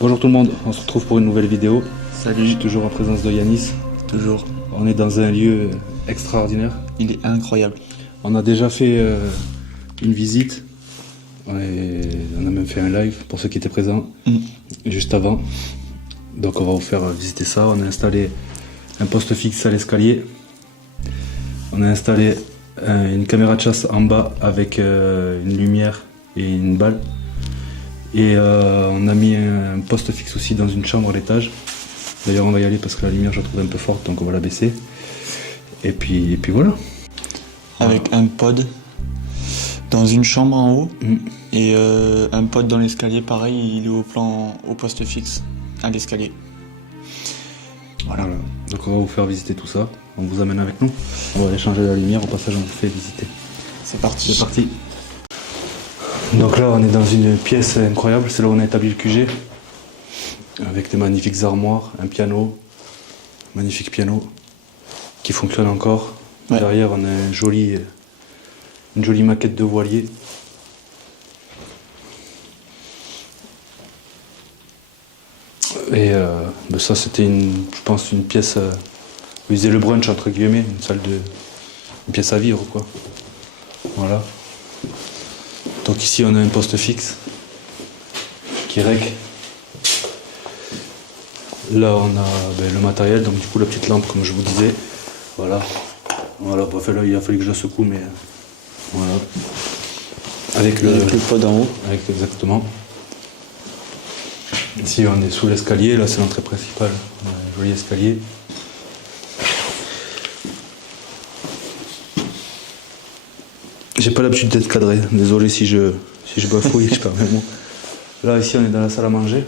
Bonjour tout le monde, on se retrouve pour une nouvelle vidéo. Salut. Toujours en présence de Yanis. Toujours. On est dans un lieu extraordinaire. Il est incroyable. On a déjà fait une visite. On a même fait un live pour ceux qui étaient présents juste avant. Donc on va vous faire visiter ça. On a installé un poste fixe à l'escalier. On a installé une caméra de chasse en bas avec une lumière et une balle. Et on a mis un poste fixe aussi dans une chambre à l'étage. D'ailleurs on va y aller parce que la lumière je la trouve un peu forte, donc on va la baisser. Et puis voilà. Avec un pod dans une chambre en haut et un pod dans l'escalier, pareil, il est au poste fixe à l'escalier. Voilà. Donc on va vous faire visiter tout ça. On vous amène avec nous. On va aller changer la lumière, au passage on vous fait visiter. C'est parti. C'est parti. Donc là on est dans une pièce incroyable, c'est là où on a établi le QG. Avec des magnifiques armoires, un piano, magnifique piano qui fonctionne encore. Ouais. Derrière on a une jolie maquette de voilier. Et ça c'était je pense une pièce où ils faisaient le brunch entre guillemets, une pièce à vivre quoi. Voilà. Donc ici on a un poste fixe qui règle. Là on a le matériel, donc du coup la petite lampe comme je vous disais. Voilà. Voilà, bref là il a fallu que je la secoue mais voilà. Avec le pod en haut. Avec exactement. Ici on est sous l'escalier, là c'est l'entrée principale. On a un joli escalier. J'ai pas l'habitude d'être cadré, désolé si je bafouille, je perds mes mots. Là ici on est dans la salle à manger.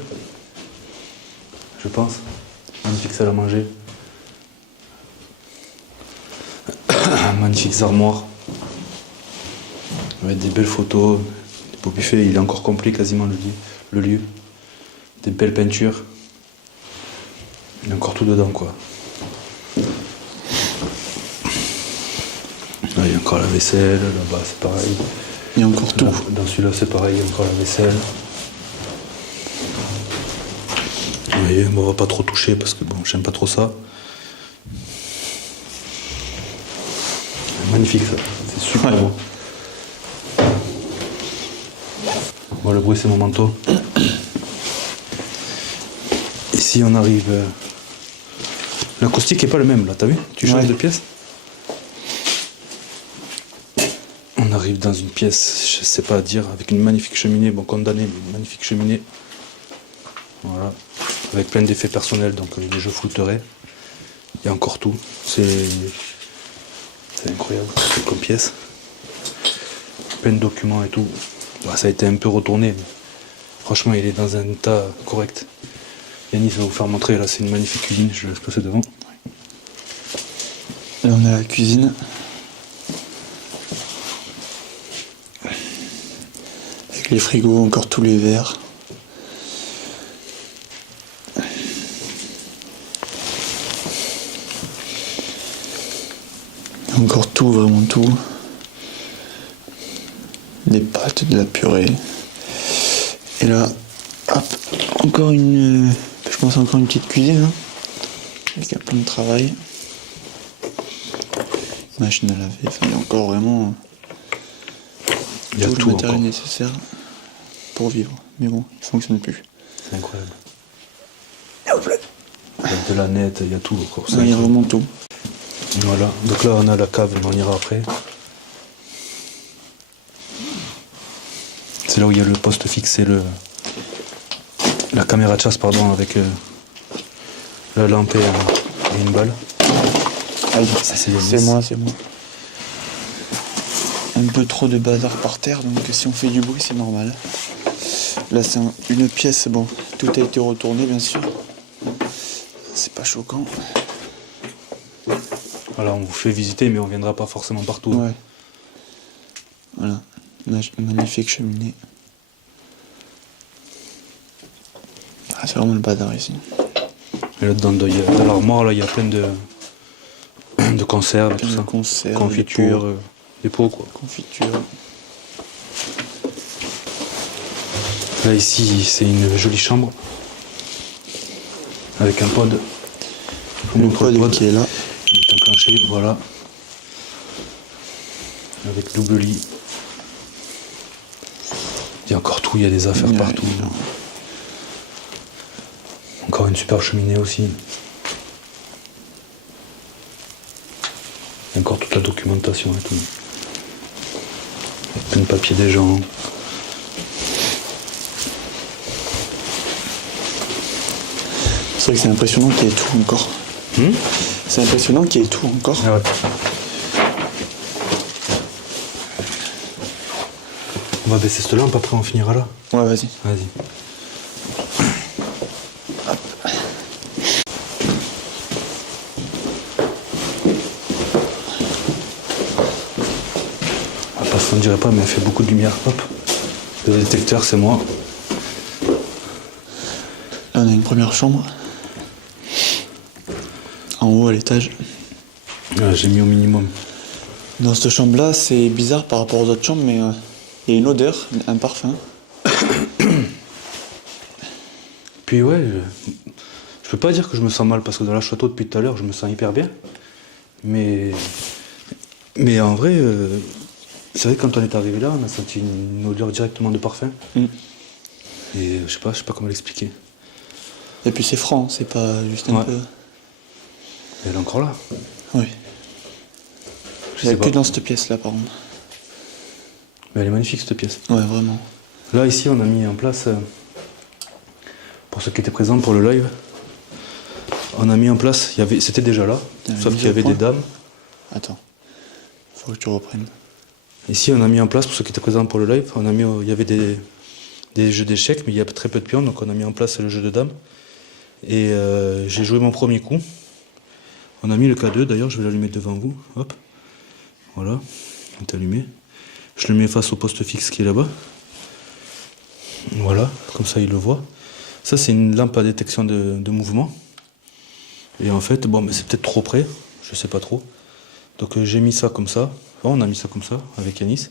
Je pense. Magnifique salle à manger. Magnifiques armoires. Avec des belles photos, des beaux buffets, il est encore complet quasiment le lieu. Des belles peintures. Il y a encore tout dedans quoi. Là, il y a encore la vaisselle, là-bas c'est pareil. Il y a encore tout. Là, dans celui-là c'est pareil, il y a encore la vaisselle. Vous voyez, on va pas trop toucher parce que bon, j'aime pas trop ça. Magnifique ça, c'est super beau. Bon, le bruit c'est mon manteau. Ici on arrive. L'acoustique est pas le même là, t'as vu? Tu changes de pièce? On arrive dans une pièce, je sais pas à dire, avec une magnifique cheminée, bon condamné, mais une magnifique cheminée. Voilà. Avec plein d'effets personnels, donc les jeux flouteraient. Il y a encore tout. C'est incroyable comme pièce. Plein de documents et tout. Bah, ça a été un peu retourné, mais franchement il est dans un état correct. Yanis va vous faire montrer, là c'est une magnifique cuisine, je laisse passer devant. Là on a la cuisine. Avec les frigos, encore tous les verres. Encore tout, vraiment tout. Des pâtes, de la purée. Et là, hop, encore je pense encore une petite cuisine, hein, avec un plein de travail. Machine à laver, enfin, il y a encore vraiment il y a tout le matériel nécessaire pour vivre. Mais bon, il fonctionne plus. C'est incroyable. Il y a de la nette, il y a tout encore. Il y a vraiment tout. Voilà, donc là on a la cave, mais on ira après. C'est là où il y a le poste fixe et la caméra de chasse, pardon, avec la lampe et une balle. Aïe, c'est moi. Un peu trop de bazar par terre, donc si on fait du bruit c'est normal. Là c'est une pièce, bon, tout a été retourné bien sûr. C'est pas choquant. Voilà, on vous fait visiter, mais on viendra pas forcément partout. Ouais. Voilà, magnifique cheminée. Ah, c'est vraiment le bazar ici. Et là dedans, dans l'armoire, là, il y a plein de conserves, tout ça. Conserves, confiture, des pots quoi. Confiture. Là ici, c'est une jolie chambre. avec un pod. Le pod qui est là. Il est enclenché, voilà. Avec double lit. Il y a encore tout, il y a des affaires partout. Encore une super cheminée aussi. Il y a encore toute la documentation et tout. Avec plein de papiers des gens. C'est vrai que c'est impressionnant qu'il y ait tout encore. C'est impressionnant qu'il y ait tout encore. Ah ouais. On va baisser cette lampe, après on finira là. Ouais, vas-y. Vas-y. Ah, parce qu'on dirait pas, mais elle fait beaucoup de lumière. Hop. Le détecteur, c'est moi. Là, on a une première chambre. En haut, à l'étage. Ah, j'ai mis au minimum. Dans cette chambre-là, c'est bizarre par rapport aux autres chambres, mais il y a une odeur, un parfum. Puis ouais, je peux pas dire que je me sens mal, parce que dans la château depuis tout à l'heure, je me sens hyper bien. Mais en vrai, c'est vrai que quand on est arrivé là, on a senti une odeur directement de parfum. Et je sais pas comment l'expliquer. Et puis c'est franc, c'est pas juste un peu... Elle est encore là. Oui. Je Il n'y a sais que pas. dans cette pièce-là, par contre. Mais elle est magnifique cette pièce. Ouais, vraiment. Là, ici, on a mis en place, pour ceux qui étaient présents pour le live, on a mis en place, c'était déjà là, sauf qu'il y avait des dames. Attends, faut que tu reprennes. Ici, on a mis en place, pour ceux qui étaient présents pour le live, il y avait des jeux d'échecs, mais il y a très peu de pions, donc on a mis en place le jeu de dames. Et j'ai joué mon premier coup. On a mis le K2, d'ailleurs, je vais l'allumer devant vous. Hop, voilà, il est allumé. Je le mets face au poste fixe qui est là-bas. Voilà, comme ça il le voit. Ça, c'est une lampe à détection de mouvement. Et en fait, bon, mais c'est peut-être trop près, je sais pas trop. Donc j'ai mis ça comme ça. Enfin, on a mis ça comme ça avec Yanis.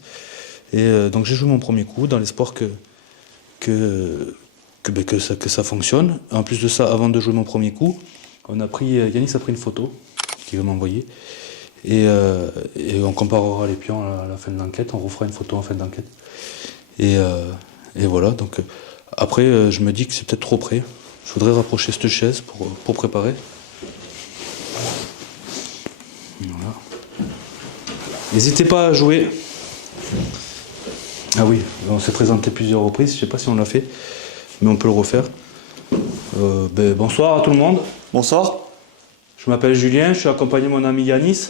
Et donc j'ai joué mon premier coup dans l'espoir que ça fonctionne. En plus de ça, avant de jouer mon premier coup, Yanis a pris une photo qu'il va m'envoyer. Et on comparera les pions à la fin de l'enquête. On refera une photo en fin d'enquête. Et voilà. Donc après, je me dis que c'est peut-être trop près. Je voudrais rapprocher cette chaise pour préparer. Voilà. N'hésitez pas à jouer. Ah oui, on s'est présenté plusieurs reprises. Je sais pas si on l'a fait, mais on peut le refaire. Bonsoir à tout le monde. Bonsoir. Je m'appelle Julien. Je suis accompagné de mon ami Yanis.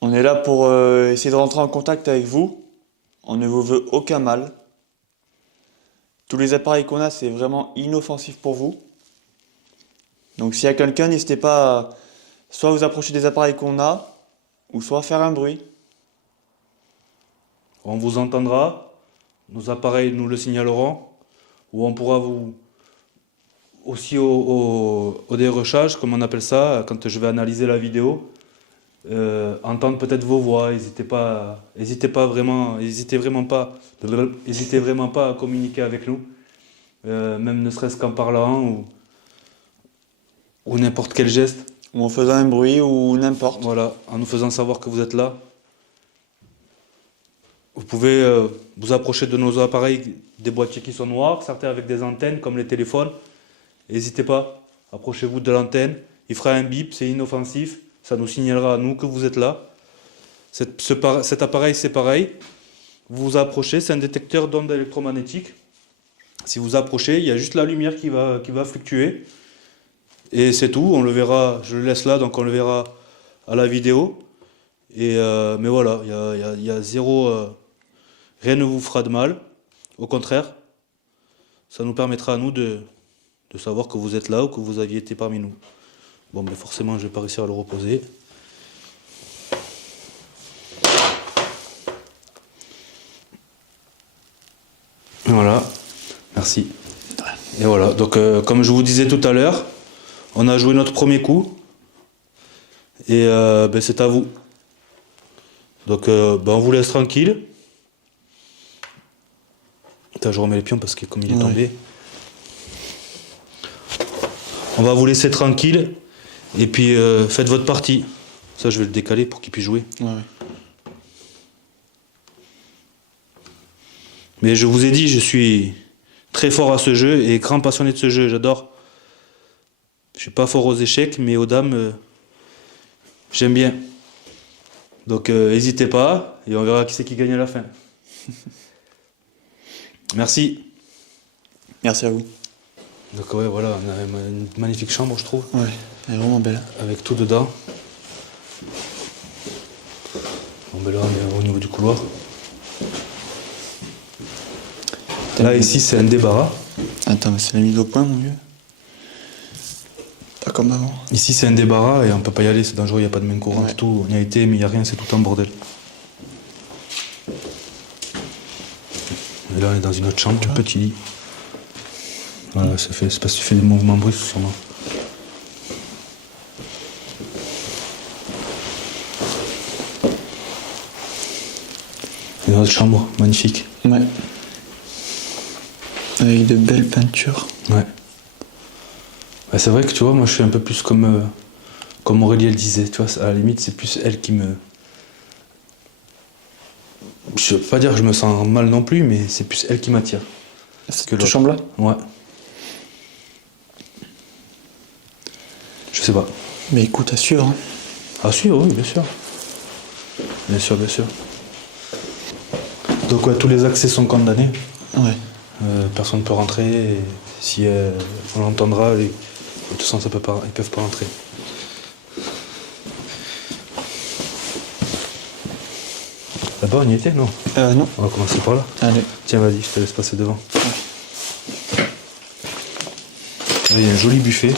On est là pour essayer de rentrer en contact avec vous. On ne vous veut aucun mal. Tous les appareils qu'on a, c'est vraiment inoffensif pour vous. Donc s'il y a quelqu'un, n'hésitez pas à soit vous approcher des appareils qu'on a, ou soit faire un bruit. On vous entendra. Nos appareils nous le signaleront. Ou on pourra vous... Aussi au dérochage, comme on appelle ça, quand je vais analyser la vidéo, entendre peut-être vos voix. N'hésitez vraiment pas à communiquer avec nous, même ne serait-ce qu'en parlant ou n'importe quel geste. Ou en faisant un bruit, ou n'importe. Voilà, en nous faisant savoir que vous êtes là. Vous pouvez vous approcher de nos appareils, des boîtiers qui sont noirs, certains avec des antennes comme les téléphones. N'hésitez pas, approchez-vous de l'antenne, il fera un bip, c'est inoffensif, ça nous signalera à nous que vous êtes là. Cet appareil, c'est pareil, vous vous approchez, c'est un détecteur d'ondes électromagnétiques. Si vous approchez, il y a juste la lumière qui va fluctuer. Et c'est tout, on le verra, je le laisse là, donc on le verra à la vidéo. Mais voilà, il y a zéro... rien ne vous fera de mal, au contraire, ça nous permettra à nous de savoir que vous êtes là ou que vous aviez été parmi nous. Bon, mais forcément, je ne vais pas réussir à le reposer. Voilà, merci. Et voilà, donc comme je vous disais tout à l'heure, on a joué notre premier coup. Et c'est à vous. Donc on vous laisse tranquille. Attends, je remets les pions parce que comme il est tombé. On va vous laisser tranquille. Et puis faites votre partie. Ça, je vais le décaler pour qu'il puisse jouer. Ouais. Mais je vous ai dit, je suis très fort à ce jeu et grand passionné de ce jeu. J'adore. Je suis pas fort aux échecs, mais aux dames, j'aime bien. Donc n'hésitez pas et on verra qui c'est qui gagne à la fin. Merci. Merci à vous. Donc ouais, voilà, on a une magnifique chambre, je trouve. Ouais, elle est vraiment belle. Avec tout dedans. Bon ben là, on est au niveau du couloir. Là, ici, c'est un débarras. Attends, mais c'est la mise au point, mon vieux. Pas comme avant. Ici, c'est un débarras et on peut pas y aller, c'est dangereux, il n'y a pas de main courante et tout. On y a été, mais il n'y a rien, c'est tout en bordel. Et là, on est dans une autre chambre, un petit lit. Voilà, c'est parce que tu fais des mouvements brusques, sûrement. Et une autre chambre, magnifique. Ouais. Avec de belles peintures. Ouais. Ouais, c'est vrai que tu vois, moi je suis un peu plus comme Aurélie elle disait, tu vois, à la limite c'est plus elle qui me... Je veux pas dire que je me sens mal non plus, mais c'est plus elle qui m'attire. Cette chambre-là ? Ouais. Je sais pas. Mais écoute, à suivre. Hein. À suivre, oui, bien sûr. Bien sûr, bien sûr. Donc ouais, tous les accès sont condamnés. Ouais. Personne ne peut rentrer. Et si on l'entendra, de toute façon, ils peuvent pas rentrer. Là-bas, on y était, non ? Non. On va commencer par là. Allez. Tiens, vas-y, je te laisse passer devant. Là, il y a un joli buffet.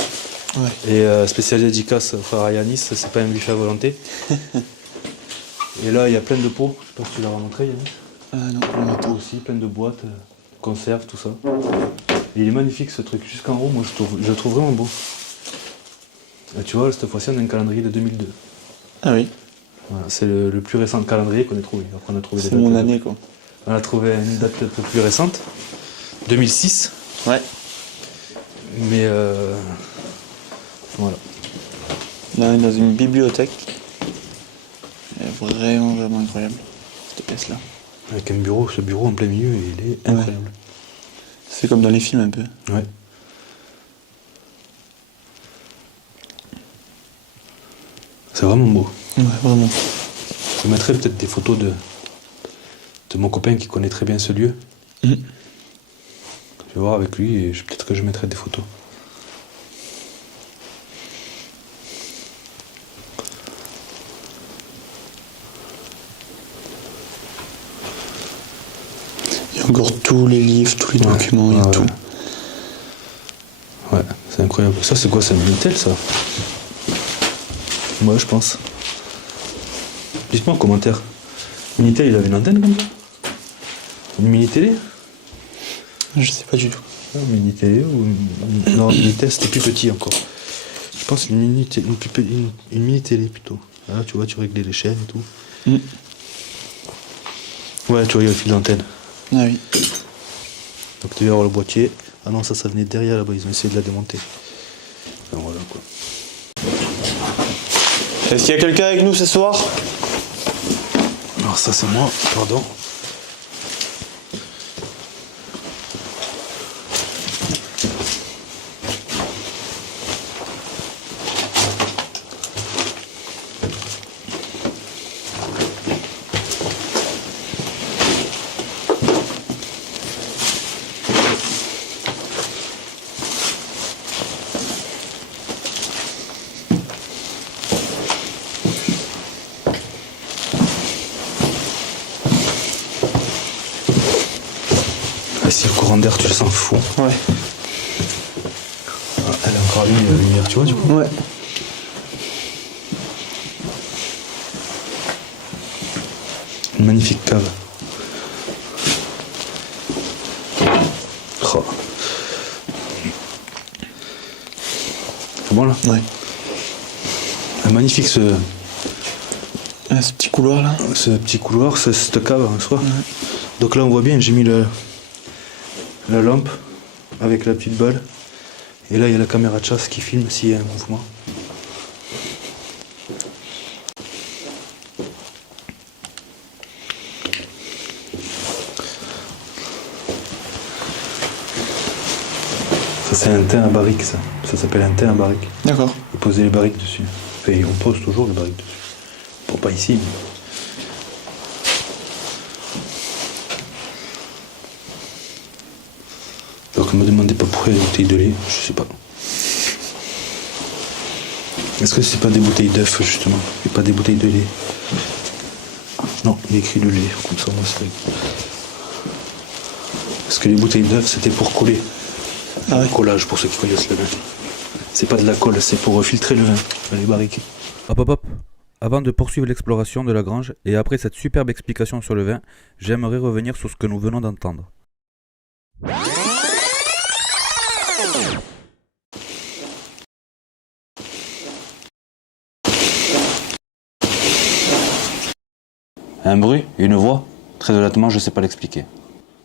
Ouais. Et spécial dédicace au frère Yanis, c'est pas un buffet à volonté. Et là, il y a plein de pots. Je sais pas si tu l'as montré, Yanis. Non, On a aussi plein de boîtes, conserves, tout ça. Et il est magnifique ce truc. Jusqu'en haut, moi, je le trouve vraiment beau. Et tu vois, cette fois-ci, on a un calendrier de 2002. Ah oui. Voilà, c'est le plus récent calendrier qu'on ait trouvé. Après, on a trouvé C'est mon année, quoi. On a trouvé une date un peu plus récente, 2006. Ouais. Mais voilà. Là, on est dans une bibliothèque. Elle est vraiment, vraiment incroyable, cette pièce-là. Avec un bureau, ce bureau en plein milieu, il est incroyable. Ouais. C'est comme dans les films un peu. Ouais. C'est vraiment beau. Ouais, vraiment. Je mettrai peut-être des photos de mon copain qui connaît très bien ce lieu. Je vais voir avec lui et peut-être que je mettrai des photos. Il y a encore tous les livres, tous les documents, il y a tout. Ouais, c'est incroyable. Ça, c'est quoi? C'est un Minitel, ça? Ouais, je pense. Dites-moi en commentaire. Minitel, il avait une antenne comme ça? Une mini-télé? Je sais pas du tout. Mini-télé ou... Non, Minitel, c'était plus petit encore. Je pense une mini-télé plutôt. Là, tu vois, tu réglais les chaînes et tout. Ouais, tu vois, il y a le fil d'antenne. Ah oui. Donc tu vas voir le boîtier. Ah non, ça venait derrière là-bas, ils ont essayé de la démonter. Alors, voilà quoi. Est-ce qu'il y a quelqu'un avec nous ce soir? Alors ça c'est moi, pardon. Si le courant d'air tu le sens fou. Ouais. Ah, elle a encore allumé la lumière, tu vois du coup. Ouais. Une magnifique cave. Oh. C'est bon là? Ouais. Un magnifique ce petit couloir là. Ce petit couloir, cette cave en soi. Ouais. Donc là on voit bien, j'ai mis la lampe avec la petite balle. Et là, il y a la caméra de chasse qui filme s'il y a un mouvement. Ça, c'est un thym à barrique, ça. Ça s'appelle un thym à barrique. D'accord. Vous posez les barriques dessus. Enfin, on pose toujours les barriques dessus. Bon, pas ici, mais... Donc, ne me demandez pas pourquoi il y a des bouteilles de lait, je sais pas. Est-ce que c'est pas des bouteilles d'œufs, justement, et pas des bouteilles de lait? Non, il y a écrit le lait, comme ça, on va se régler. Parce que les bouteilles d'œufs, c'était pour coller. Ah ouais. Collage, pour ceux qui connaissent le vin. C'est pas de la colle, c'est pour filtrer le vin, dans les barriques. Hop hop hop. Avant de poursuivre l'exploration de la grange, et après cette superbe explication sur le vin, j'aimerais revenir sur ce que nous venons d'entendre. Un bruit, une voix, très honnêtement, je ne sais pas l'expliquer.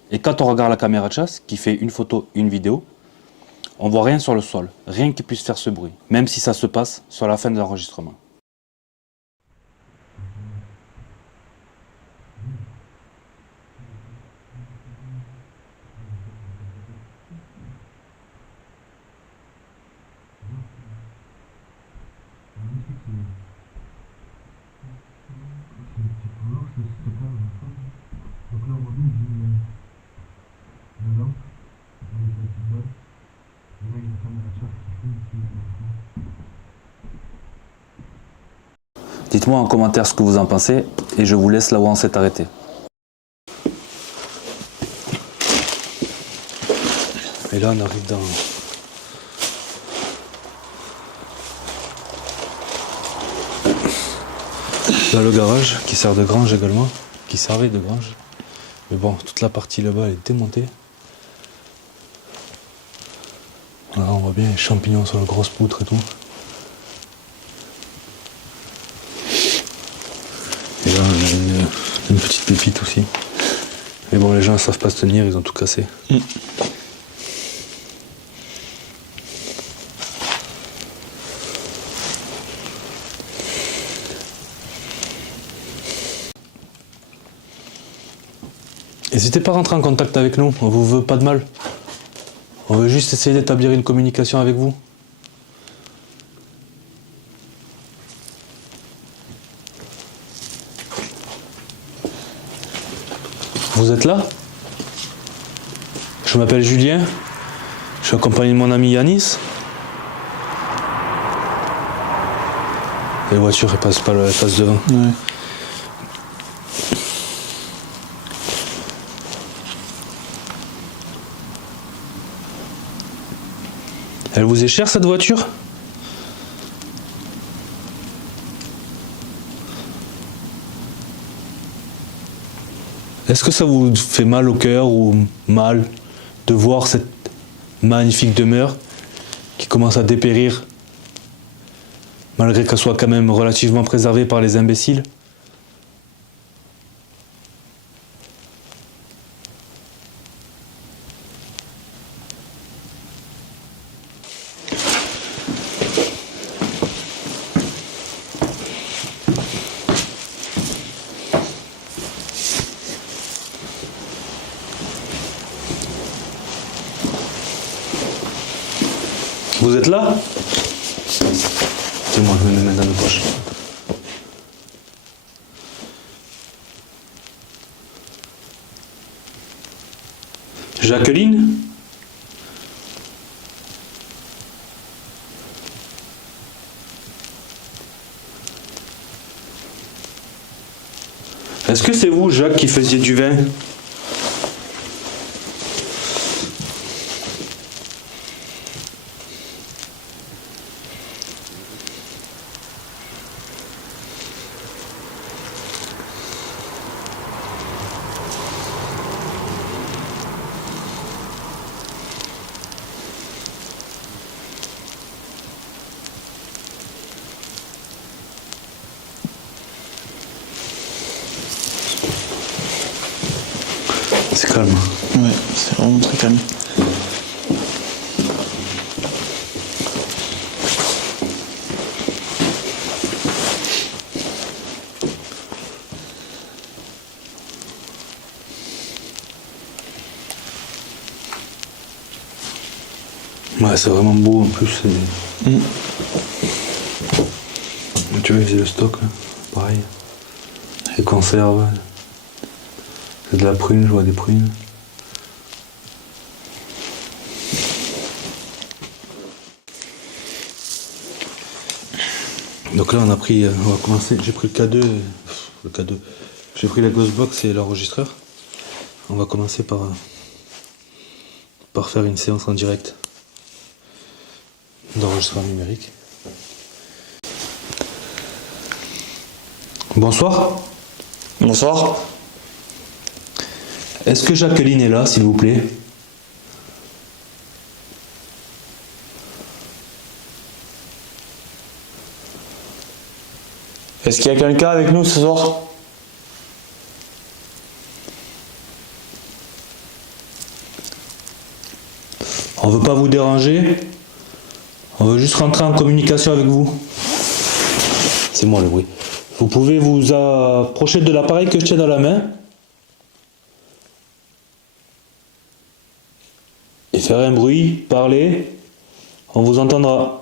Et quand on regarde la caméra de chasse, qui fait une photo, une vidéo, on voit rien sur le sol, rien qui puisse faire ce bruit, même si ça se passe sur la fin de l'enregistrement. Dites-moi en commentaire ce que vous en pensez et je vous laisse là où on s'est arrêté. Et là, on arrive dans... Là, le garage, qui sert de grange également, qui servait de grange. Mais bon, toute la partie là-bas, elle est démontée. Là, on voit bien les champignons sur la grosse poutre et tout. Et là, on a une petite pépite aussi. Mais bon, les gens ne savent pas se tenir, ils ont tout cassé. N'hésitez pas à rentrer en contact avec nous, on vous veut pas de mal. On veut juste essayer d'établir une communication avec vous. Vous êtes là? Je m'appelle Julien, je suis accompagné de mon ami Yanis. Les voitures, elles passent pas là, elles passent devant. Ouais. Elle vous est chère cette voiture? Est-ce que ça vous fait mal au cœur ou mal de voir cette magnifique demeure qui commence à dépérir malgré qu'elle soit quand même relativement préservée par les imbéciles? Vous êtes là? Tiens-moi, je mets mes mains dans mes poches. Jacqueline? Est-ce que c'est vous, Jacques, qui faisiez du vin? C'est calme. Ouais, c'est vraiment très calme. Ouais, c'est vraiment beau en plus. Tu vois, c'est le stock, là. Pareil. Les conserves. C'est de la prune, je vois des prunes. Donc là on va commencer, j'ai pris le K2, j'ai pris la Ghostbox et l'enregistreur. On va commencer par faire une séance en direct d'enregistrement numérique. Bonsoir. Bonsoir. Est-ce que Jacqueline est là, s'il vous plaît? Est-ce qu'il y a quelqu'un avec nous ce soir? On veut pas vous déranger. On veut juste rentrer en communication avec vous. C'est moi le bruit. Vous pouvez vous approcher de l'appareil que je tiens dans la main et faire un bruit, parler. On vous entendra.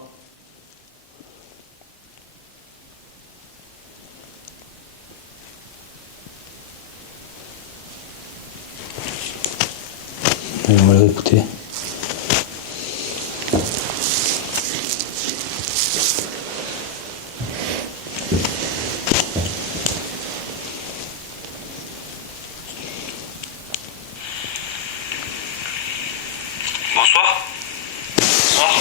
On va l'écouter. Bonsoir. Bonsoir.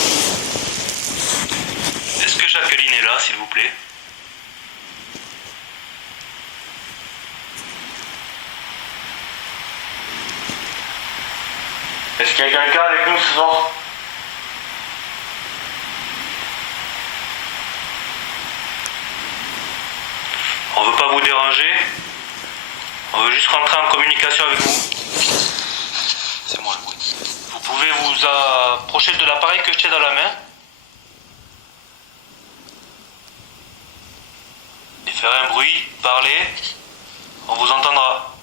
Est-ce que Jacqueline est là, s'il vous plaît? Est-ce qu'il y a quelqu'un avec nous ce soir? On veut pas vous déranger. On veut juste rentrer en communication avec vous. C'est moi le bruit. Vous pouvez vous approcher de l'appareil que je tiens dans la main et faire un bruit, parler. On vous entendra.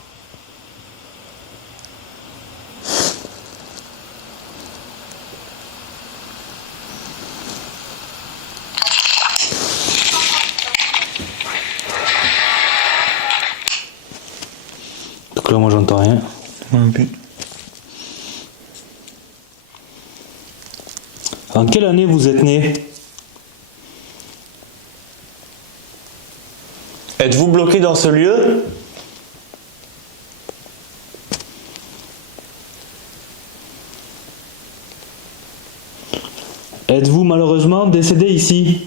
Donc là moi j'entends rien. Ok. En quelle année vous êtes né? Êtes-vous bloqué dans ce lieu? Êtes-vous malheureusement décédé ici?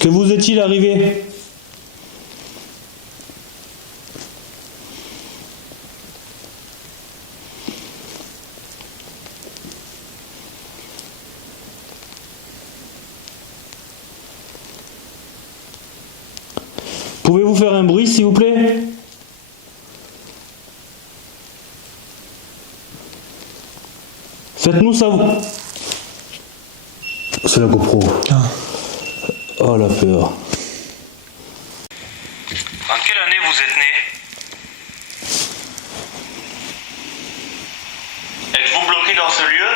Que vous est-il arrivé? Pouvez-vous faire un bruit, s'il vous plaît? Faites-nous savoir. C'est la GoPro. Oh la peur. En quelle année vous êtes né? Êtes-vous bloqué dans ce lieu?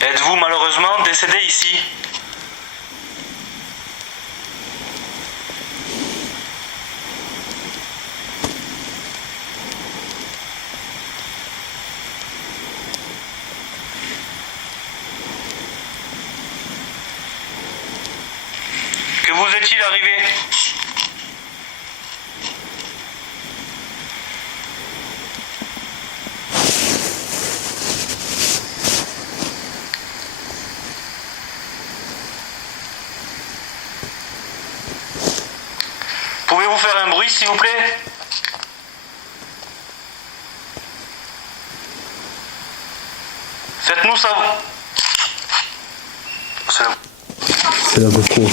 Êtes-vous malheureusement décédé ici? Que vous est-il arrivé? Pouvez-vous faire un bruit, s'il vous plaît? Faites-nous savoir. C'est la GoPro.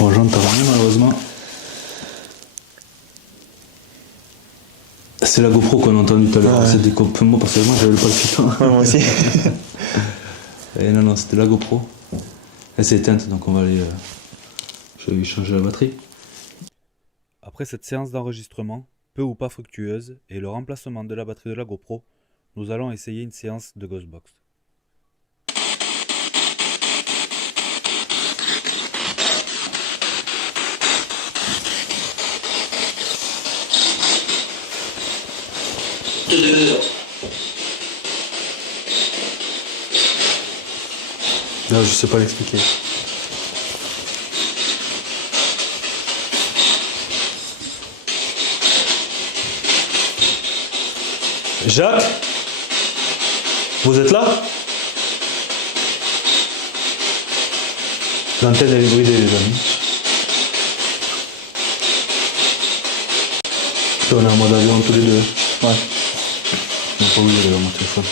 Bon, j'entends rien malheureusement. C'est la GoPro qu'on a entendu tout à l'heure. Ouais. C'est des copains. Moi, personnellement, j'avais le palpitant. Ouais, moi aussi. Et non, c'était la GoPro. Elle s'est éteinte, donc on va aller. Je vais lui changer la batterie. Après cette séance d'enregistrement, peu ou pas fructueuse, et le remplacement de la batterie de la GoPro, nous allons essayer une séance de Ghostbox. Là, je sais pas l'expliquer. Jacques, vous êtes là? L'antenne elle est bridée, les amis. On est en mode avion tous les deux. Ouais. On n'est pas obligé d'aller mon téléphone.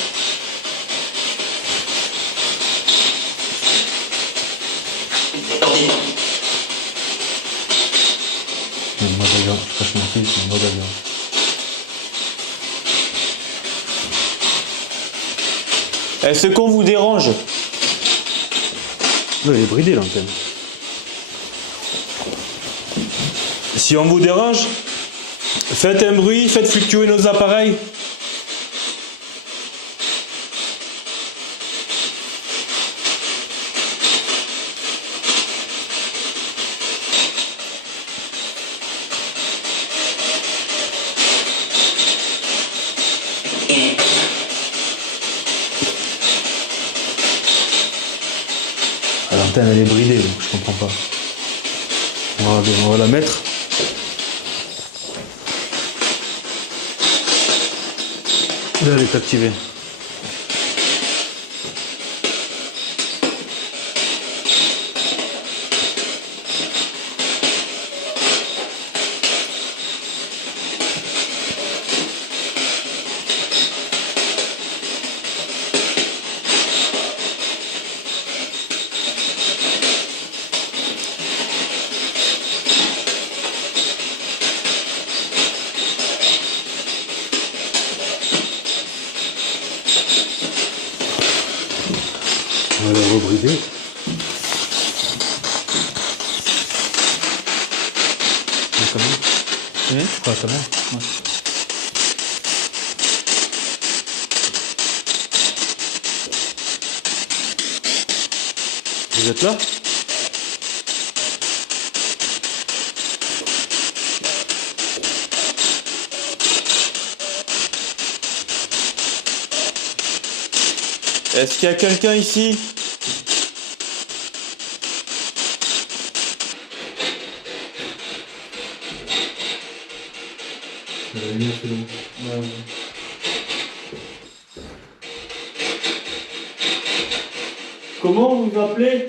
On est en mode avion. Je cache mon fils, c'est en mode avion. Est-ce qu'on vous dérange? Non, elle est bridée l'antenne. Si on vous dérange, faites un bruit, faites fluctuer nos appareils. L'antenne elle est bridée, donc je comprends pas. On va la mettre. Là, elle est activée. On va la rebrider. Oui. Quoi, quand même. Vous êtes là? Est-ce qu'il y a quelqu'un ici? Comment vous vous appelez?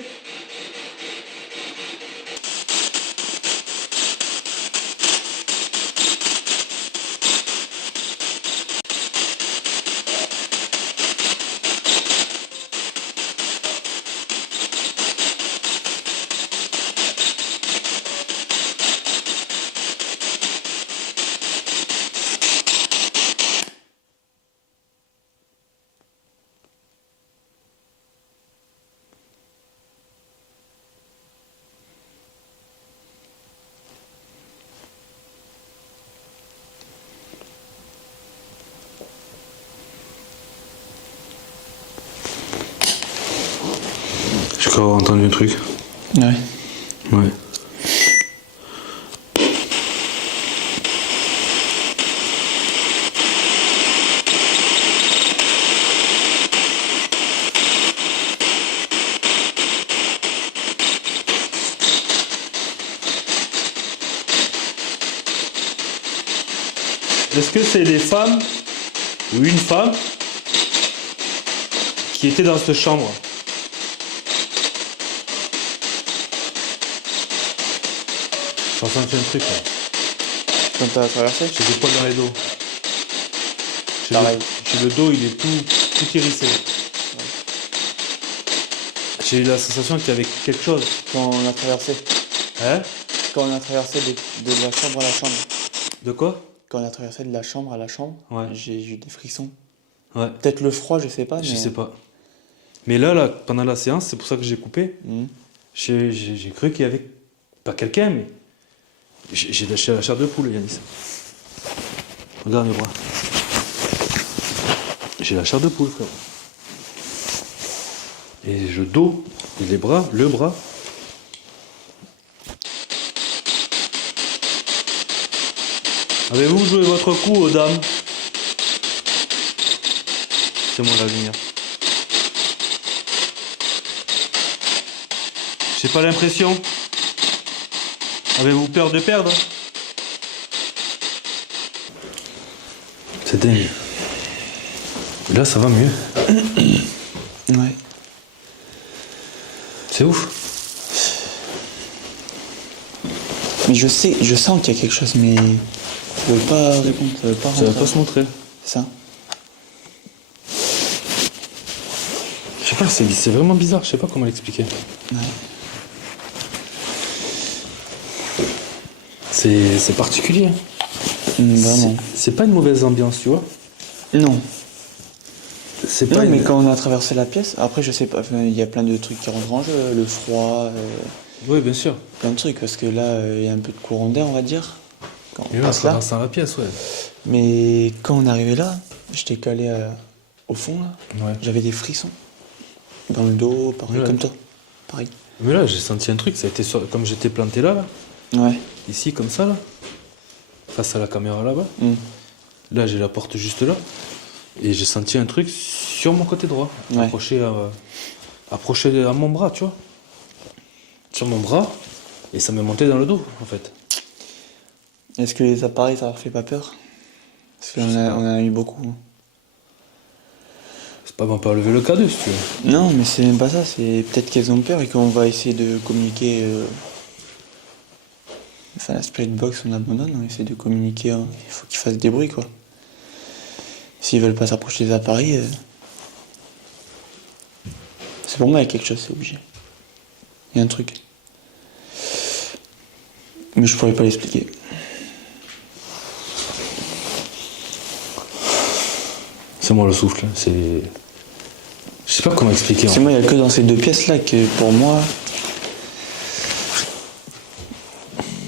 Je crois avoir entendu un truc. Ouais. Ouais. Est-ce que c'est des femmes ou une femme qui était dans cette chambre? J'ai ressenti un truc là. Quand t'as traversé? J'ai des poils dans les dos. Pareil. J'ai le dos, il est tout hérissé. J'ai eu la sensation qu'il y avait quelque chose. Quand on a traversé. Hein? Quand on a traversé de la chambre à la chambre. De quoi? Quand on a traversé de la chambre à la chambre, Ouais. j'ai eu des frissons. Ouais. Peut-être le froid, je sais pas. Je mais... sais pas. Mais là, pendant la séance, c'est pour ça que j'ai coupé. Mhm. J'ai cru qu'il y avait pas quelqu'un, mais j'ai lâché la chair de poule, Yanis. Regarde mes bras. J'ai la chair de poule, frère. Et je dos, et les bras, le bras. Avez-vous joué votre coup aux dames? C'est moi la lumière. J'ai pas l'impression. Avez-vous peur de perdre? C'est dingue. Là, ça va mieux. Ouais. C'est ouf. Mais je sens qu'il y a quelque chose, mais ça veut pas répondre, ça veut pas Ça va rentrer. pas se montrer. C'est ça. Je sais pas, c'est vraiment bizarre. Je sais pas comment l'expliquer. Ouais. C'est particulier. Vraiment. C'est pas une mauvaise ambiance, tu vois. Non. C'est Non, pas mais une... quand on a traversé la pièce, après, je sais pas, enfin, il y a plein de trucs qui rentrent en jeu, le froid, Oui, bien sûr. plein de trucs, parce que là, il y a un peu de courant d'air, on va dire. Quand on Mais là, passe ça là. passe dans la pièce, ouais. Mais quand on est arrivé là, j'étais calé au fond, là. Ouais. J'avais des frissons. Dans le dos, pareil, Ouais. comme toi. Pareil. Mais là, j'ai senti un truc. Ça a été comme j'étais planté là, Ouais. ici, comme ça, là. Face à la caméra là-bas. Mm. Là, j'ai la porte juste là. Et j'ai senti un truc sur mon côté droit. Ouais. Approché à mon bras, tu vois. Sur mon bras. Et ça m'est monté dans le dos, en fait. Est-ce que les appareils, ça leur fait pas peur? Parce qu'on on en a eu beaucoup. C'est pas, on peut lever le cadeau, si tu veux. Non, mais c'est même pas ça, c'est peut-être qu'elles ont peur et qu'on va essayer de communiquer. Enfin, la spirit box, on abandonne, on essaie de communiquer, hein. Il faut qu'ils fassent des bruits, quoi. S'ils veulent pas s'approcher des appareils, c'est pour moi, il y a quelque chose, c'est obligé. Il y a un truc. Mais je pourrais pas l'expliquer. C'est moi le souffle. C'est. Je sais pas comment expliquer. C'est moi, il y a que dans ces deux pièces-là que pour moi.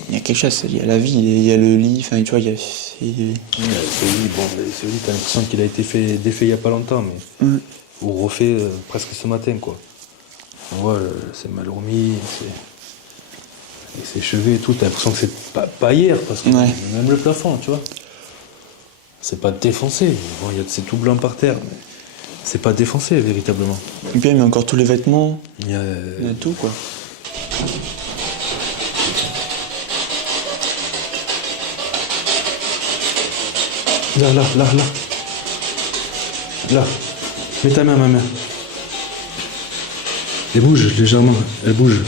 Il y a quelque chose, il y a la vie, il y a le lit, enfin tu vois, il y a. Ce lit, t'as l'impression qu'il a été défait il y a pas longtemps, mais. Mm. Ou refait presque ce matin, quoi. On voit, c'est mal remis, c'est chevet et tout. T'as l'impression que c'est pas hier, parce que Ouais. même le plafond, tu vois. C'est pas défoncé. Bon, c'est tout blanc par terre, mais c'est pas défoncé, véritablement. Et puis il y a encore tous les vêtements, Il y a. il y a tout, quoi. Là. Là. Mets ta main à ma main. Elle bouge légèrement. Elle bouge.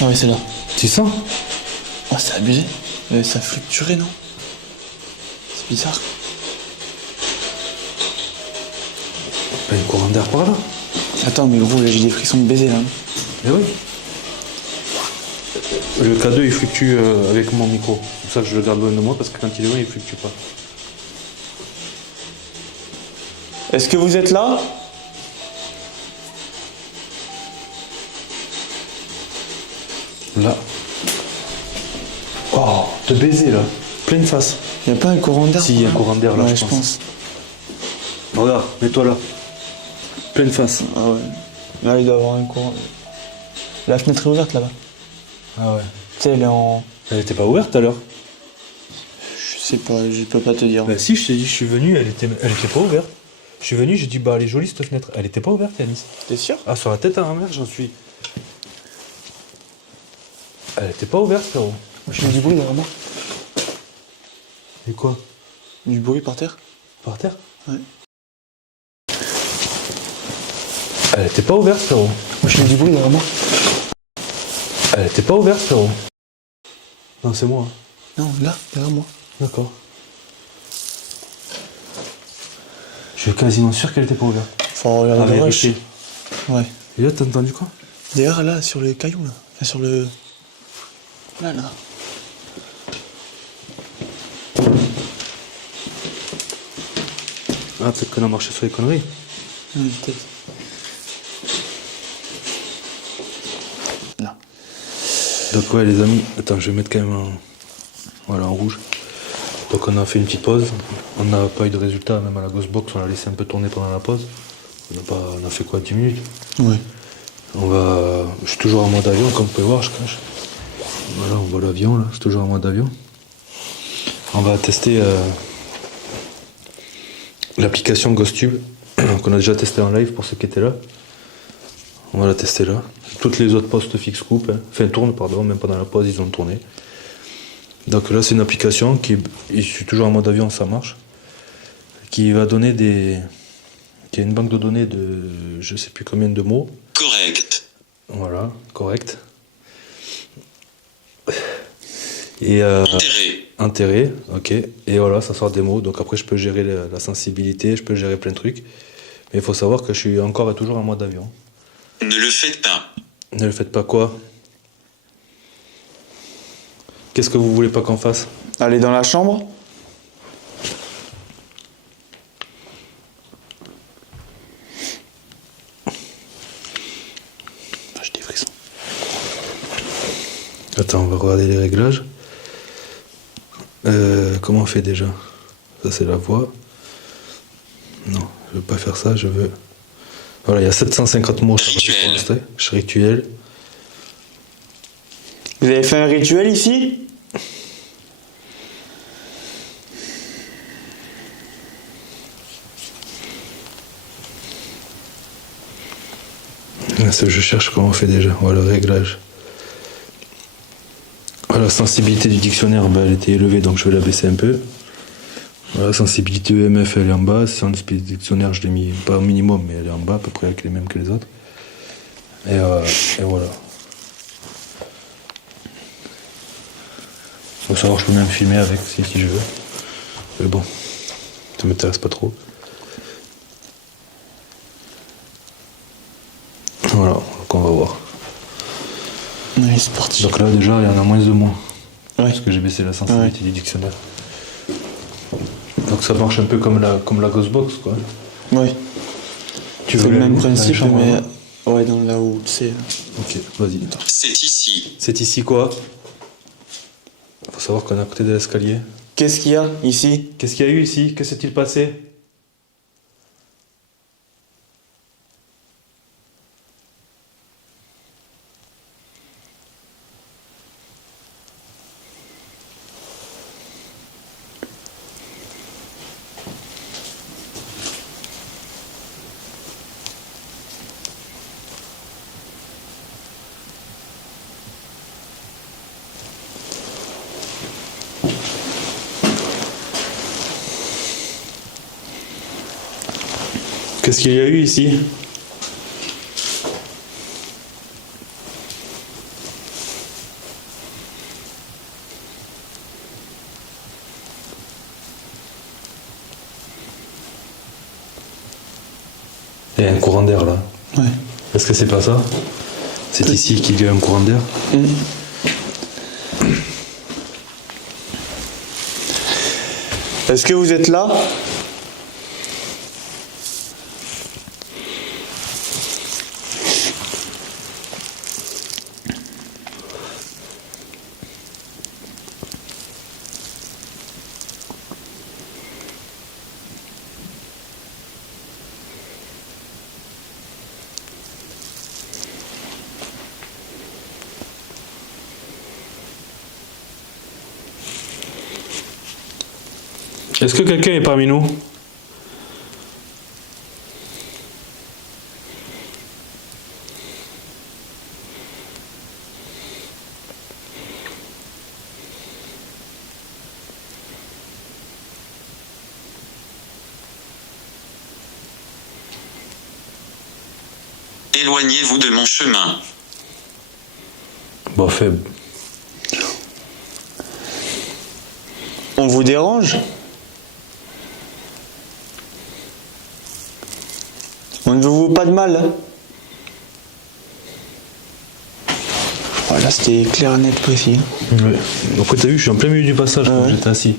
Ah ouais, c'est là. Tu sens? Ah, c'est abusé. Ça fluctuerait, non? C'est bizarre. Pas un courant d'air par là. Attends, mais gros, là, j'ai des frissons de baiser, là. Mais oui. Le K2 il fluctue avec mon micro. C'est pour ça que je le garde loin de moi, parce que quand il est loin, il fluctue pas. Est-ce que vous êtes là? Là. Oh, te baiser là. Pleine face. Il n'y a pas un courant d'air? Si, il y a un courant d'air là, ouais, je pense. Regarde, mets-toi là. Pleine face. Ah ouais. Là, il doit y avoir un courant. La fenêtre est ouverte là-bas. Ah ouais. Tu sais, elle est en. Elle était pas ouverte alors? Je sais pas, je peux pas te dire. Bah si, je t'ai dit, je suis venu, elle était pas ouverte. Je suis venu, j'ai dit, bah elle est jolie cette fenêtre. Elle était pas ouverte, Yanis. T'es sûr? Ah, sur la tête à ma mère, j'en suis. Elle était pas ouverte, frérot. J'ai du bruit derrière moi. Et quoi? Du bruit par terre? Par terre? Ouais. Elle était pas ouverte, frérot. J'ai du bruit derrière moi. Elle était pas ouverte, frérot. Non, c'est moi. Non, là, derrière moi. D'accord. Je suis quasiment sûr qu'elle était pas ouverte. Faut regarder À le rush. vérifier. Ouais. Et là, t'as entendu quoi? Derrière, là, sur les cailloux, là. Enfin, sur le. Voilà. Ah, peut-être qu'on a marché sur les conneries. Peut-être. Là. Donc ouais les amis, attends je vais mettre quand même voilà, en rouge. Donc on a fait une petite pause, on n'a pas eu de résultat même à la Ghostbox, on l'a laissé un peu tourner pendant la pause. On a fait quoi, 10 minutes? Ouais. Je suis toujours en mode avion comme vous pouvez voir, je cache. Voilà, on voit l'avion là, je suis toujours en mode avion. On va tester l'application GhostTube qu'on a déjà testé en live pour ceux qui étaient là. On va la tester là. Toutes les autres postes fixes coupent, tournent, pardon, même pendant la pause ils ont tourné. Donc là c'est une application je suis toujours en mode avion, ça marche, qui va donner qui a une banque de données de je sais plus combien de mots. Correct. Voilà, correct. Et intérêt, ok. Et voilà, ça sort des mots. Donc après je peux gérer la sensibilité, je peux gérer plein de trucs. Mais il faut savoir que je suis encore et toujours en mode avion. Ne le faites pas. Ne le faites pas quoi? Qu'est-ce que vous voulez pas qu'on fasse? Aller dans la chambre? J'ai des frissons. Attends, on va regarder les réglages. Comment on fait déjà? Ça c'est la voix. Non, je veux pas faire ça, je veux... Voilà, il y a 750 mots. Rituel. Rituel. Vous avez fait un rituel ici? Je cherche comment on fait déjà. Voilà, réglage. Voilà, sensibilité du dictionnaire, elle était élevée, donc je vais la baisser un peu. Voilà, sensibilité EMF, elle est en bas. Sensibilité du dictionnaire, je l'ai mis pas au minimum, mais elle est en bas, à peu près avec les mêmes que les autres. Et voilà. Faut savoir que je peux même filmer avec si je veux. Mais bon, ça m'intéresse pas trop. Voilà, donc on va voir. Oui, c'est parti. Donc là déjà il y en a moins de mots. Ouais. Parce que j'ai baissé la sensibilité du dictionnaire. Donc ça marche un peu comme la Ghostbox quoi. Oui. Tu C'est veux le même la principe, chambre, mais hein? ouais, dans là où c'est. Ok, vas-y. C'est ici. C'est ici quoi? Faut savoir qu'on est à côté de l'escalier. Qu'est-ce qu'il y a ici? Qu'est-ce qu'il y a eu ici? Que s'est-il passé? Qu'est-ce qu'il y a eu ici? Il y a un courant d'air là. Ouais. Est-ce que c'est pas ça? C'est ici qu'il y a un courant d'air. Est-ce que vous êtes là? Est-ce que quelqu'un est parmi nous? Éloignez-vous de mon chemin. Bon, faible. On vous dérange? On ne veut vous pas de mal, hein? Voilà, c'était clair, net, précis. Ouais. Donc t'as vu, je suis en plein milieu du passage quand Ouais. j'étais assis.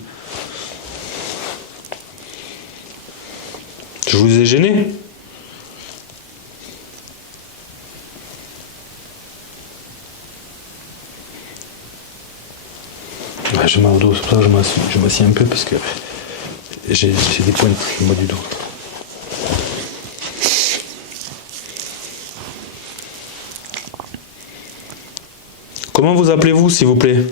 Je vous ai gêné? Ouais, j'ai mal au dos, c'est pour ça que je m'assieds un peu parce que j'ai des pointes au bas du dos. Comment vous appelez-vous, s'il vous plaît?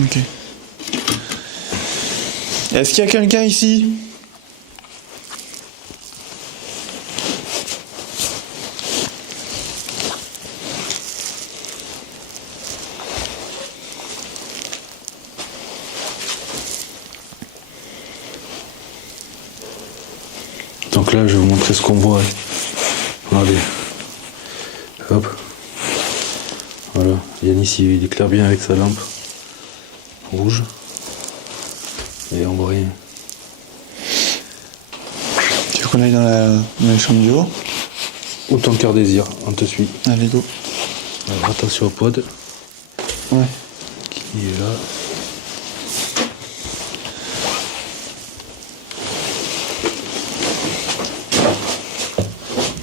Ok. Est-ce qu'il y a quelqu'un ici? Donc là, je vais vous montrer ce qu'on voit. Regardez. Hop. Voilà. Yanis, il éclaire bien avec sa lampe rouge. Et on voit rien. Tu veux qu'on aille dans la chambre du haut? Où ton cœur désire, on te suit. Allez, go. Alors, attention au pod Ouais. qui est là.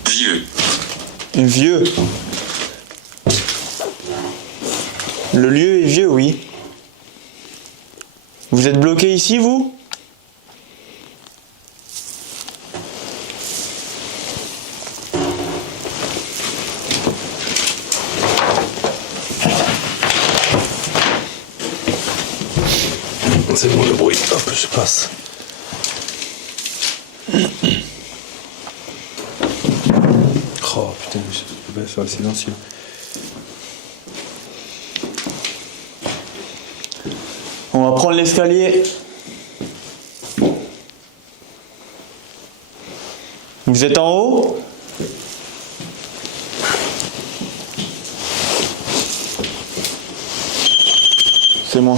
Vieux. Vieux. Le lieu est vieux, oui. Vous êtes bloqué ici, vous? C'est bon le bruit, hop, je passe. Oh putain, je vais faire le silencieux. On va prendre l'escalier. Vous êtes en haut? C'est moi.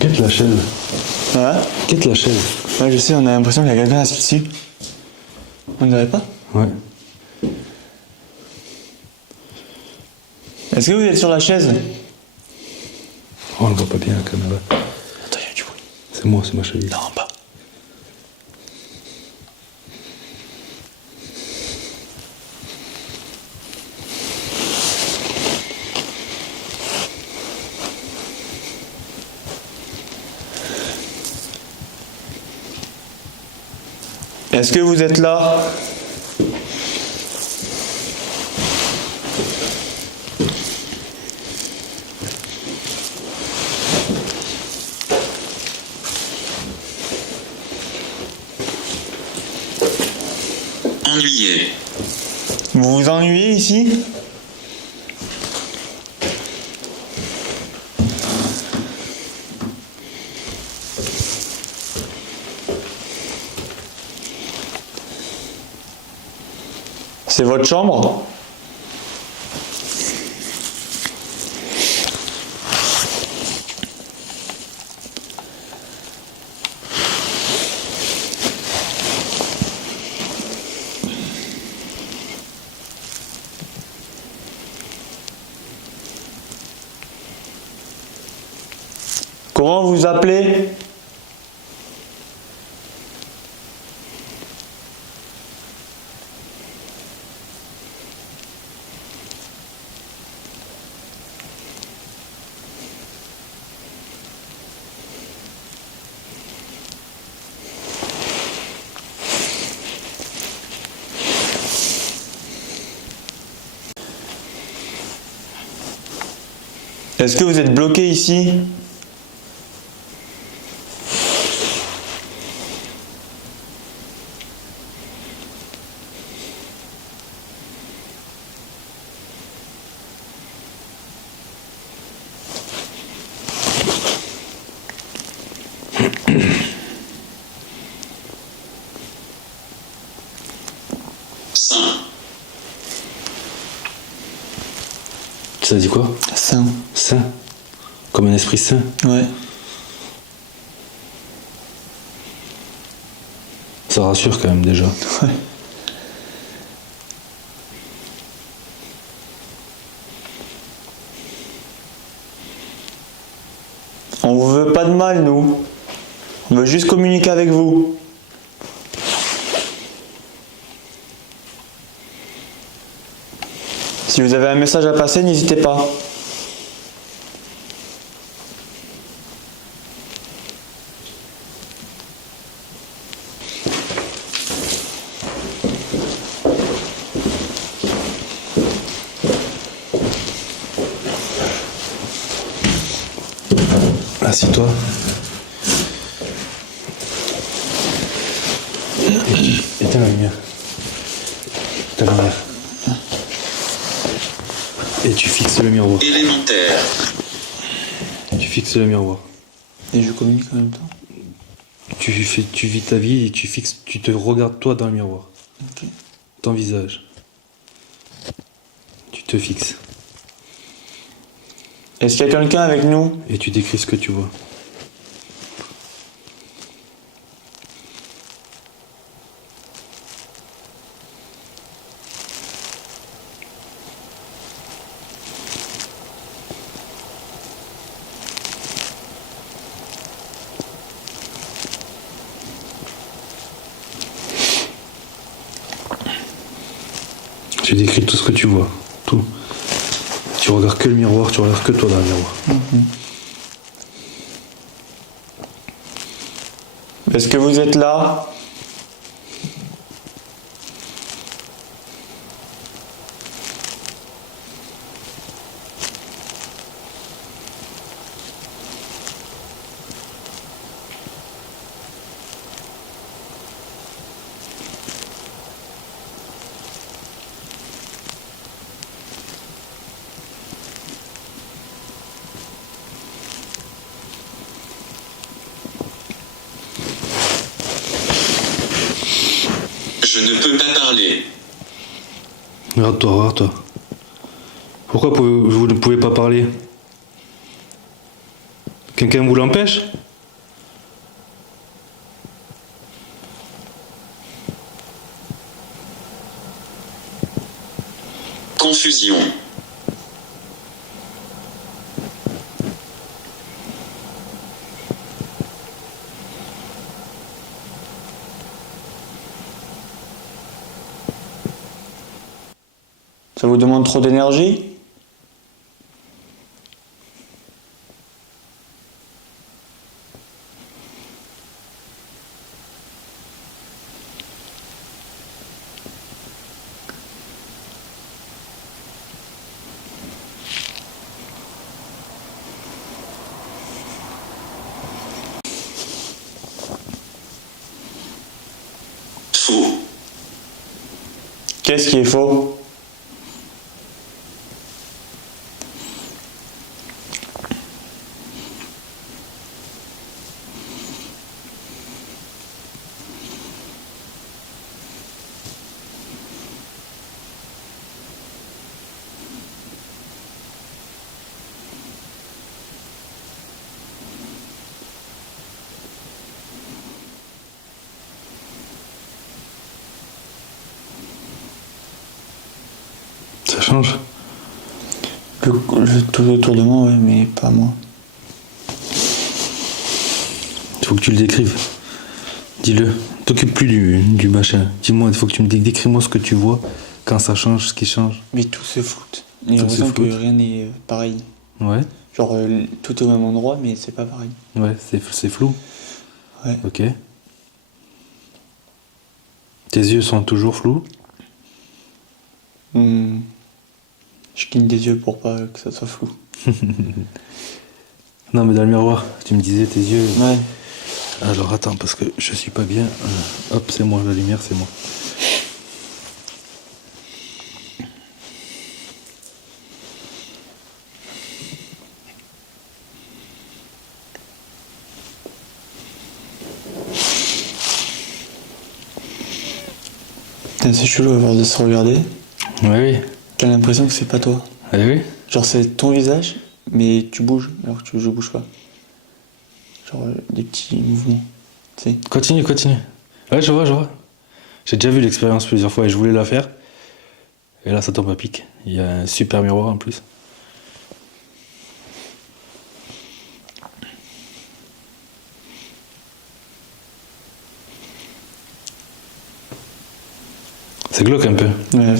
Quête la chaise. Ouais. Quête la chaise. Ouais, je sais, on a l'impression qu'il y a quelqu'un assis dessus. On ne dirait pas? Ouais. Est-ce que vous êtes sur la chaise? Oh, on le voit pas bien la caméra. Attends, il y a du bruit. C'est moi, c'est ma cheville. Là en bas. Est-ce que vous êtes là? Ennuyé. Vous vous ennuyez ici? C'est votre chambre? Comment vous appelez? Est-ce que vous êtes bloqué ici? Ça dit quoi? Sain. Saint. Comme un esprit saint. Ouais. Ça rassure quand même déjà. Ouais. On vous veut pas de mal, nous. On veut juste communiquer avec vous. Si vous avez un message à passer, n'hésitez pas. Assis-toi. Éteins la lumière. Éteins la lumière. Et tu fixes le miroir. Élémentaire. Tu fixes le miroir. Et je communique en même temps. Tu vis ta vie et tu te regardes toi dans le miroir. Ok. Ton visage. Tu te fixes. Est-ce qu'il y a quelqu'un avec nous? Et tu décris ce que tu vois. Tu décris tout ce que tu vois. Tout. Tu regardes que le miroir, tu regardes que toi dans le miroir. Est-ce que vous êtes là? Je ne peux pas parler. Regarde-toi, regarde-toi. Pourquoi vous ne pouvez pas parler? Quelqu'un vous l'empêche? Confusion. Ça vous demande trop d'énergie? Faux. Qu'est-ce qui est faux? Ça change? Tout autour de moi, ouais, mais pas moi. Il faut que tu le décrives. Dis-le. T'occupe plus du machin. Dis-moi, il faut que tu me décris-moi ce que tu vois, quand ça change, ce qui change. Mais tout se floute. J'ai Tout se l'impression que floute. rien n'est pareil. Ouais, Genre, tout est au même endroit, mais c'est pas pareil. ouais, c'est flou. Ouais. Ok. Tes yeux sont toujours flous? Je cligne des yeux pour pas que ça soit flou. Non, mais dans le miroir, tu me disais tes yeux. Ouais. Alors attends, parce que je suis pas bien. Hop, c'est moi, la lumière, c'est moi. Putain, c'est chelou à force de se regarder. Ouais, oui. T'as l'impression que c'est pas toi. Ah oui. Genre c'est ton visage, mais tu bouges alors que je bouge pas. Genre des petits mouvements, tu sais. Continue. Ouais, je vois. J'ai déjà vu l'expérience plusieurs fois et je voulais la faire. Et là, ça tombe à pic. Il y a un super miroir en plus. C'est glauque un peu. Ouais.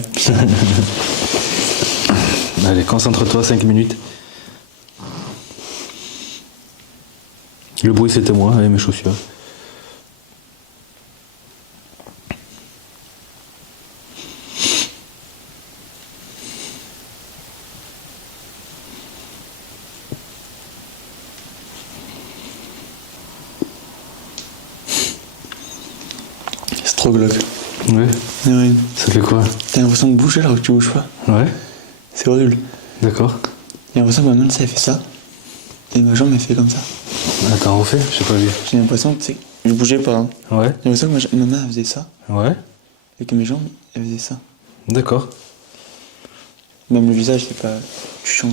Allez, concentre-toi 5 minutes. Le bruit c'était moi avec mes chaussures. C'est trop glauque. Ouais. Ouais. Ça fait quoi? T'as l'impression de bouger alors que tu bouges pas. Ouais. C'est horrible. D'accord. J'ai l'impression que ma main, ça fait ça. Et ma jambe, elle fait comme ça. Attends, refais, j'ai pas vu. J'ai l'impression que je bougeais pas. Hein. Ouais. J'ai l'impression que ma main, elle faisait ça. Ouais. Et que mes jambes, elles faisaient ça. D'accord. Même le visage, c'est pas. Tu changes.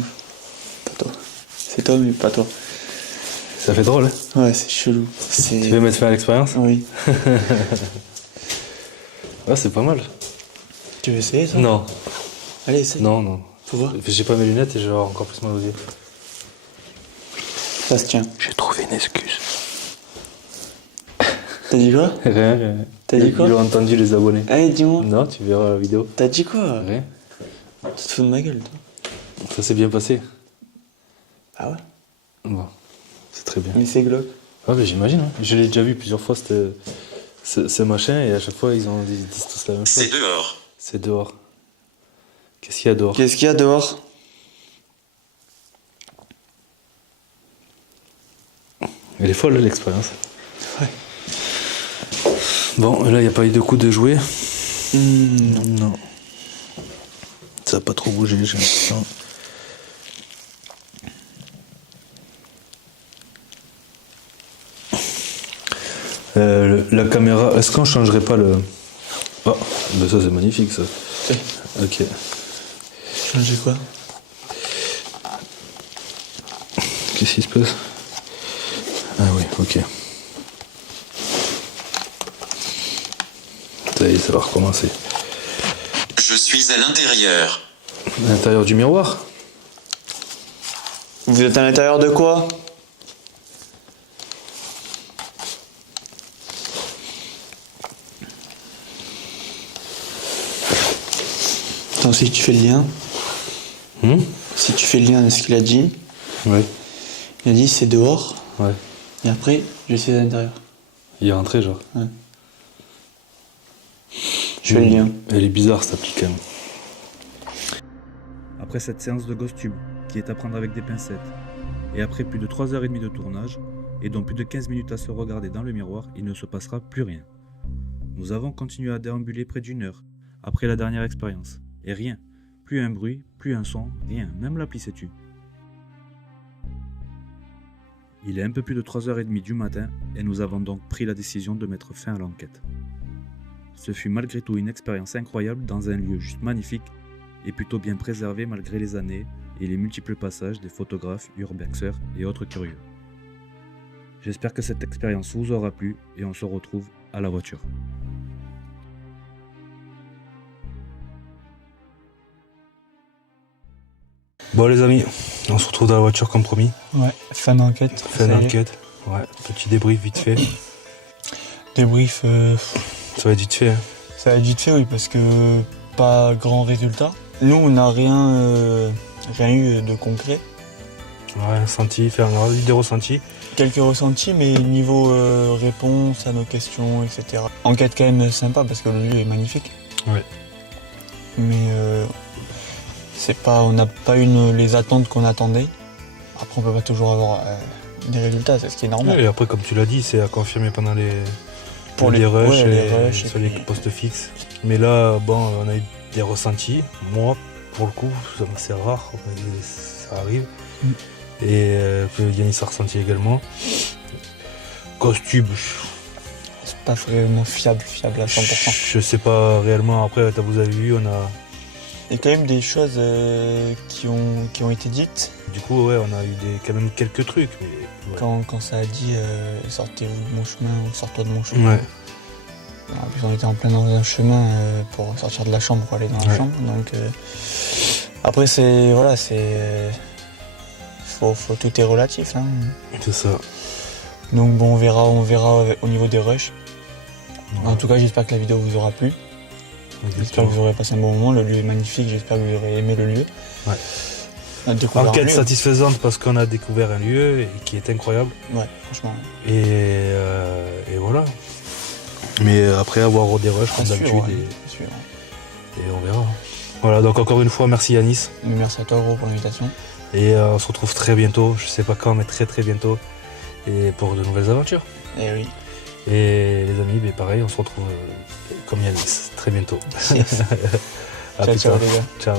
Pas toi. C'est toi, mais pas toi. Ça fait drôle, hein? Ouais, c'est chelou. Tu veux mettre fin à l'expérience? Oui. Ouais, c'est pas mal. Tu veux essayer ça? Non. Allez, essaye. Non. Faut voir. J'ai pas mes lunettes et je vais avoir encore plus mal aux yeux. Ça se tient. J'ai trouvé une excuse. T'as dit quoi? Rien. T'as dit quoi? Ils l'ont entendu, les abonnés. Allez, dis-moi. Non, tu verras la vidéo. T'as dit quoi? Rien. Tu te fous de ma gueule, toi. Ça s'est bien passé. Ah ouais? Bon, c'est très bien. Mais c'est glauque. Ah, mais j'imagine. Hein. Je l'ai déjà vu plusieurs fois, ce machin, et à chaque fois, ils disent tous la même chose. C'est dehors. C'est dehors. Qu'est-ce qu'il y a dehors? Qu'est-ce qu'il y a dehors? Elle est folle, l'expérience. Ouais. Bon, là, il n'y a pas eu de coup de jouet. Non. Ça n'a pas trop bougé, j'ai l'impression. La caméra, est-ce qu'on changerait pas le... Oh, ben ça c'est magnifique ça. Ok. Changer quoi? Qu'est-ce qui se passe? Ah oui, ok. Ça y est, ça va recommencer. Je suis à l'intérieur. À l'intérieur du miroir? Vous êtes à l'intérieur de quoi? Attends, si tu fais le lien. Si tu fais le lien de ce qu'il a dit, Ouais. il a dit c'est dehors, Ouais. et après, je suis à l'intérieur. Il est rentré genre. Ouais. Je fais le lien. Elle est bizarre cette appli quand même. Après cette séance de GhostTube, qui est à prendre avec des pincettes, et après plus de 3h30 de tournage, et dont plus de 15 minutes à se regarder dans le miroir, il ne se passera plus rien. Nous avons continué à déambuler près d'une heure, après la dernière expérience, et rien, plus un bruit, plus un son, rien, même l'appli s'est tue. Il est un peu plus de 3h30 du matin, et nous avons donc pris la décision de mettre fin à l'enquête. Ce fut malgré tout une expérience incroyable dans un lieu juste magnifique, et plutôt bien préservé malgré les années et les multiples passages des photographes, urbexers et autres curieux. J'espère que cette expérience vous aura plu et on se retrouve à la voiture. Bon les amis, on se retrouve dans la voiture comme promis. Ouais, fin d'enquête. Fin d'enquête. Ouais, petit débrief vite fait. Débrief, Ça va être vite fait. Hein. ça va être vite fait, oui, parce que pas grand résultat. Nous, on n'a rien eu de concret. Ouais, senti, on a eu des ressentis. Quelques ressentis, mais niveau réponse à nos questions, etc. Enquête quand même sympa parce que le lieu est magnifique. Ouais. Mais on n'a pas eu les attentes qu'on attendait. Après, on peut pas toujours avoir des résultats, c'est ce qui est normal. Et après, comme tu l'as dit, c'est à confirmer pendant les rushs, rushs les et rushs et sur les puis- postes fixes. Mais là, bon, on a eu des ressentis. Moi, pour le coup, c'est rare, ça arrive. Et Yanis a ressenti également. GhostTube, C'est pas vraiment fiable à 100%. je sais pas réellement. Après, vous avez vu, on Il y a quand même des choses qui ont été dites. Du coup, ouais, on a eu quand même quelques trucs. Mais, ouais. Quand ça a dit sortez-vous de mon chemin ou sors-toi de mon chemin. Ouais. En plus, on était en plein dans un chemin pour sortir de la chambre, pour aller dans la chambre. Donc, après, c'est. Voilà, c'est. Tout est relatif. Hein. C'est ça. Donc, bon, on verra au niveau des rushs. Ouais. En tout cas, j'espère que la vidéo vous aura plu. J'espère que vous aurez passé un bon moment. Le lieu est magnifique, j'espère que vous aurez aimé le lieu. Ouais. Enquête satisfaisante parce qu'on a découvert un lieu qui est incroyable. Ouais, franchement. Et voilà. Mais après avoir des rushs comme d'habitude. Et on verra. Voilà, donc encore une fois, merci Yanis. Merci à toi gros pour l'invitation. Et on se retrouve très bientôt, je sais pas quand, mais très très bientôt. Et pour de nouvelles aventures. Et oui. Et les amis, pareil, on se retrouve comme Yanis très bientôt. Yes. À plus ciao tard. les gars. Ciao.